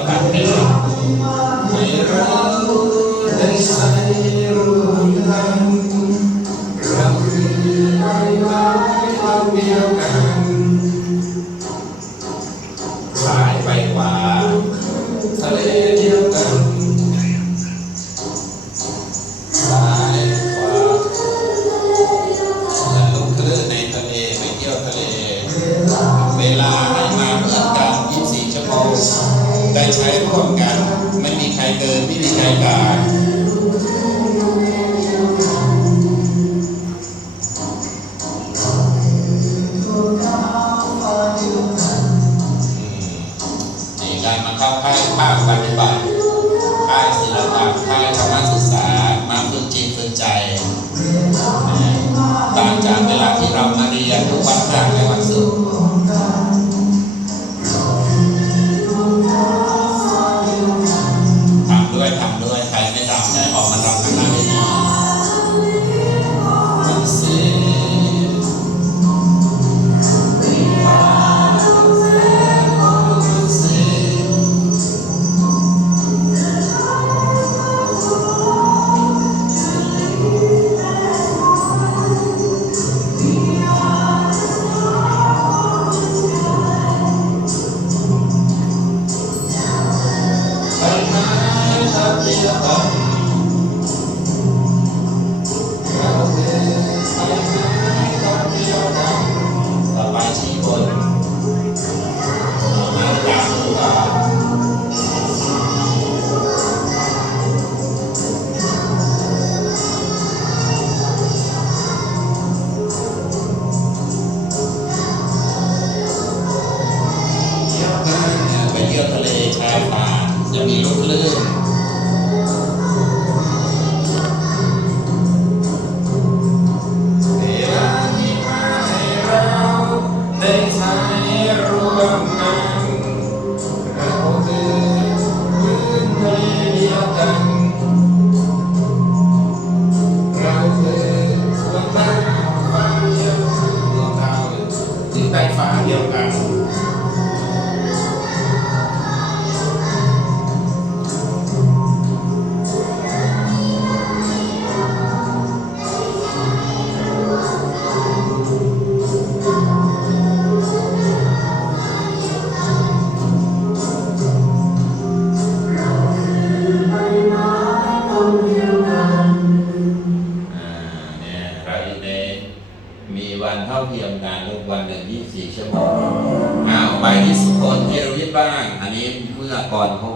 Aparte, ใช้ร่วมกัน ไม่มีใครเกินไม่มีใครขา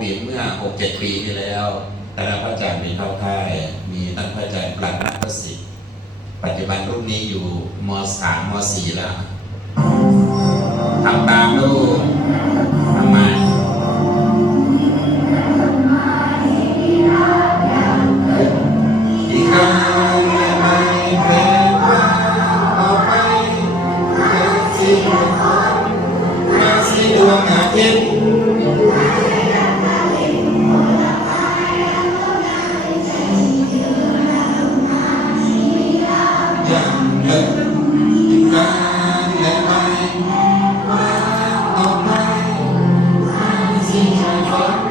ปีเมื่อ 6-7 ปีที่แล้วแต่ละพระอาจารย์มีเท่าท่าย มีตั้งพระอาจารย์ปลัดประศิษย์ปัจจุบันรุ่นนี้อยู่ม .3 ม .4 แล้วทำตามลูก 감사합니다.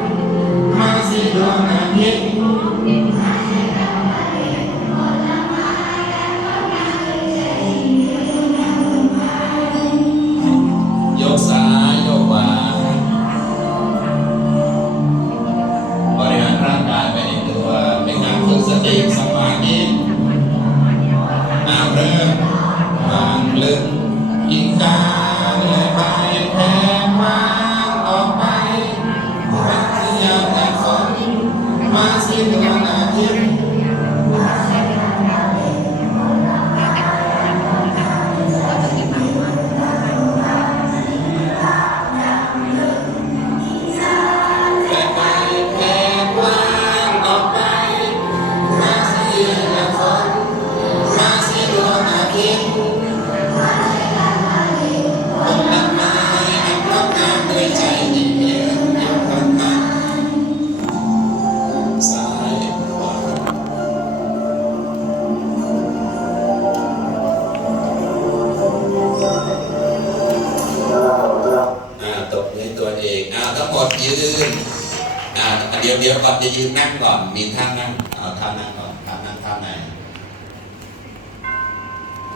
ยืนนั่งก่อน มีท่านั่ง เอาท่านั่งก่อนท่านั่งท่าไหน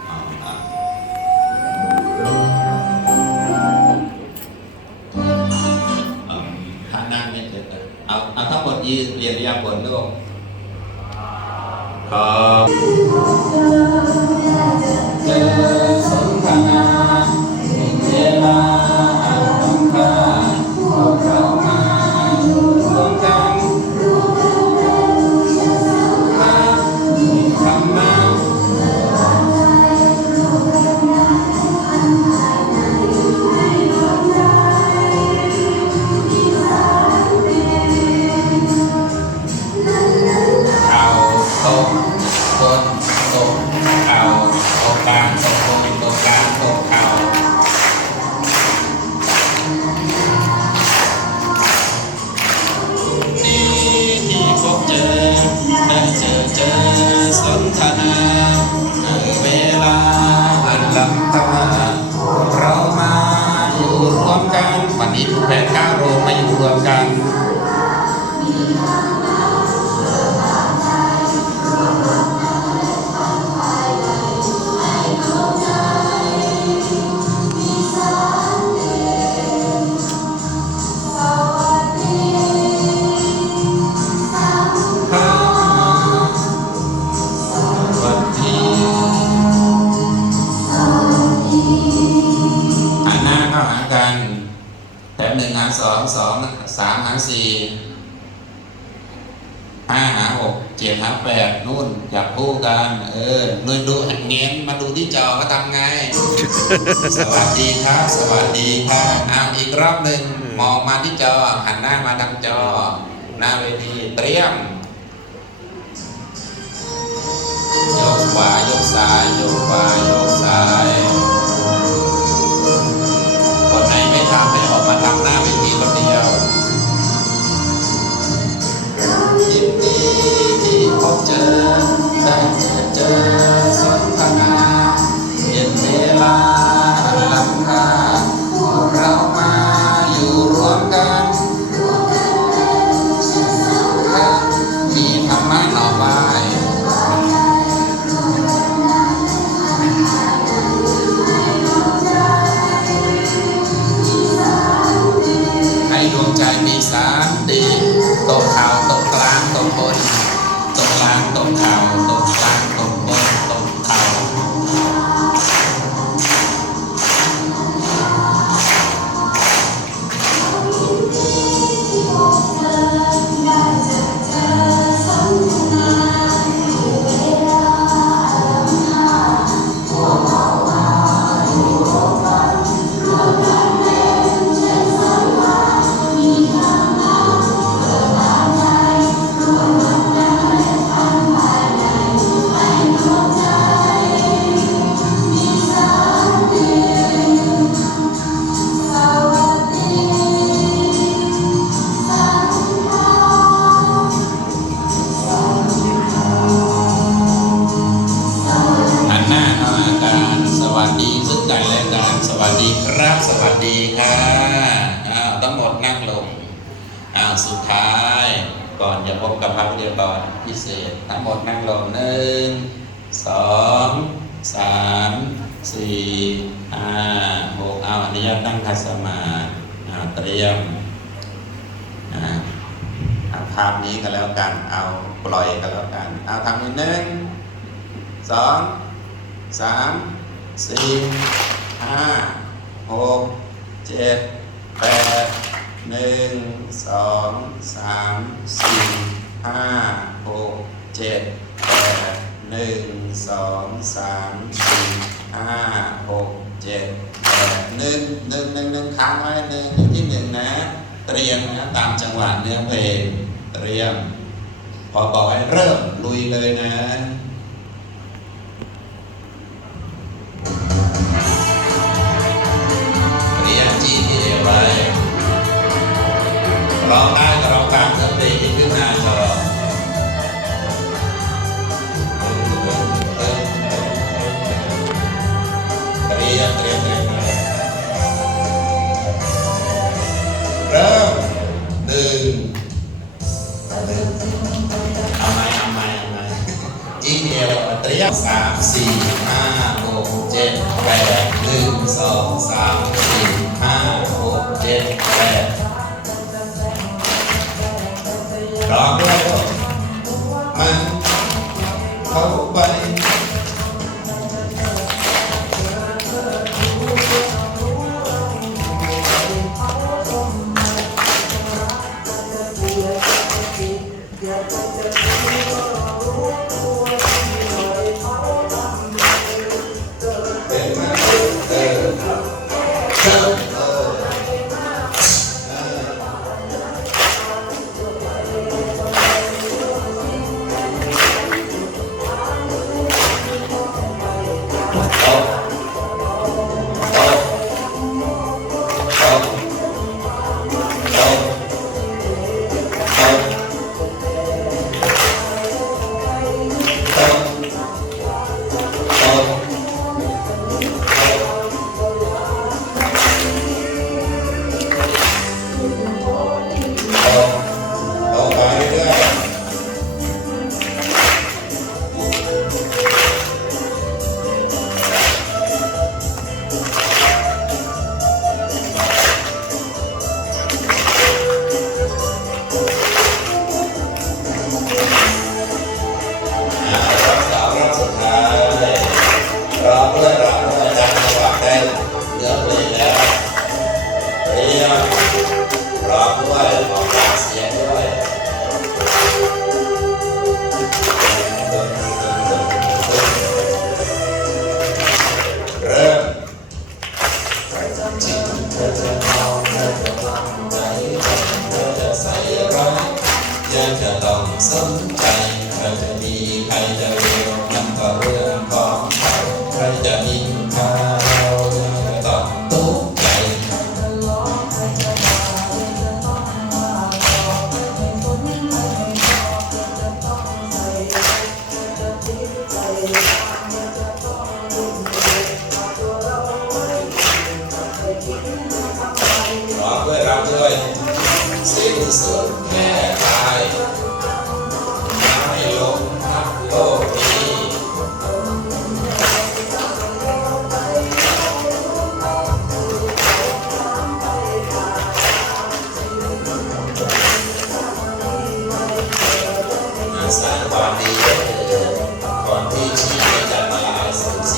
เอาเอาเอาท่านั่งไม่เสร็จเลยเอาเอาทั้งหมดยีเรียนยาบนลูกขอบารสองสองสามหารสี่ห้าหาหกเจ็ดหาแปดนู่นจับคู่กันเออนุยดูเง้นมาดูที่จอก็ทำไง สวัสดีครับ สวัสดีครับเอาอีกรอบหนึ่งมองมาที่จอหันหน้ามาทางจอ หน้าเวทีเตรียมยกขวายกซ้ายยกขวา ก่อนจะพบกับพระวิทยากรพิเศษ ทั้งหมดนั่งลงหนึ่งสองสามสี่ห้าหกเอาอนุญาตตั้งคัสมาเตรียมภาพนี้ก็แล้วกัน เอาปล่อยก็แล้วกัน เอาทำอีกหนึ่งสองสามสี่ห้าหกเจ็ดแปด หนึ่งสองสามสี่ห้าหกเจ็ดแปดหนึ่งสองสามสี่ห้าหกเจ็ดแปดหนึ่งหนึ่งหนึ่งหนึ่งค้างไว้หนึ่งอยู่ที่หนึ่งนะ เตรียมนะตามจังหวะเนื้อเพลงเตรียม พอบอกให้เริ่มลุยเลยนะ ร้องได้ก็ร้องตามสเต็ที่ขึ้นมาชะลอเรียนรียนเรียนเริ่มหนึ่งเอาไมเอไมเอไมอีเมลเตรียมสามสี่ห้าหกเจ็ดแปดหนึ่งสองสามสี่ห้าหกเจ็ดแปด จิต ก่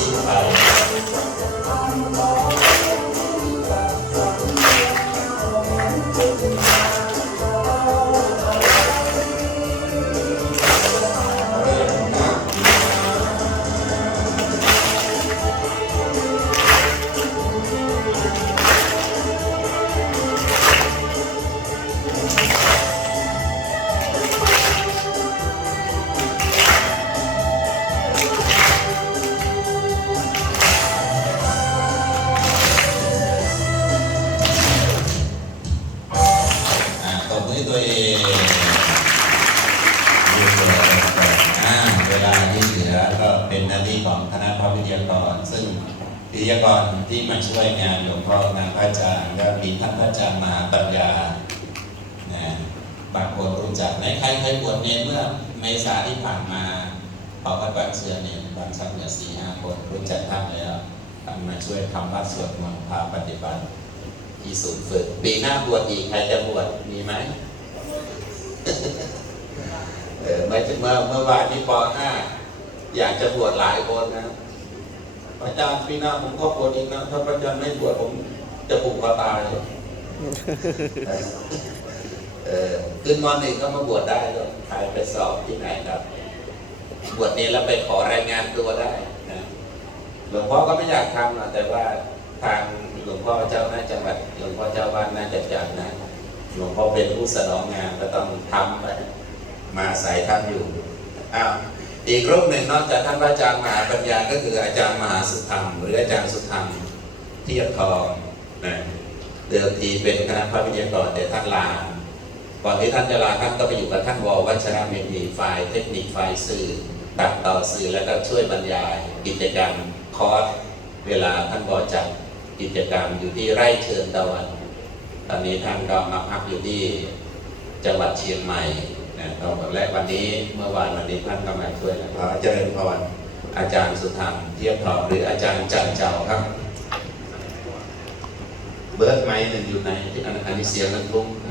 เมษาที่ผ่านมาขอพระบัตรเชือเนี่ยบางสักเหลือสี่ห้าคนรู้จักท่านแล้วท่านมาช่วยทำวัดสวดมนต์พาปฏิบัติ ที่ศูนย์ฝึก ปีหน้าบวชอีก ใครจะบวชมีไหมเออเมื่อเมื่อเมื่อวานที่ป .5 อยากจะบวชหลายคนนะอาจารย์ปีหน้าผมก็บวชอีกนะถ้าอาจารย์ไม่บวชผมจะผูกคอตายเลย ขึ้นมหนึ่งก็มาบวชได้เลยใครไปสอบที่ไหนครับ บวชนี้แล้วไปขอรายงานตัวได้นะหลวงพ่อก็ไม่อยากทำนะแต่ว่าทางหลวงพ่อเจ้าหน้าจังหวัดหลวงพ่อเจ้าบ้านน่าจะจัดนะหลวงพ่อเป็นผู้สนองงานก็ต้องทำไปมาใส่ท่านอยู่อ้าวอีกรูปหนึ่งนอกจากท่านพระอาจารย์มหาปัญญาก็คืออาจารย์มหาสุธรรม หรืออาจารย์สุธรรมเทียบทองนะเดิมทีเป็นคณะพระวิทยากรแต่ท่านลา ก่อนที่ท่านจะลาท่านก็ไปอยู่กับท่านววัชระเมธีฝ่ายเทคนิคฝ่ายสื่อตัดต่อสื่อแล้วก็ช่วยบรรยายกิจกรรมคอร์สเวลาท่านบอจัดกิจกรรมอยู่ที่ไร่เชิญตะวัน ตอนนี้ท่านก็มาพักอยู่ที่จังหวัดเชียงใหม่นะตอนแรกวันนี้เมื่อวานวันนี้ท่านก็มาช่วยนะขอเจาริญพรอาจารย์สุธรรมเทียบทองหรืออาจารย์จันเจ้าครับ เบิร์ดไม้หนึ่งอยู่ในที่อันนี้เสียงนั้นลุก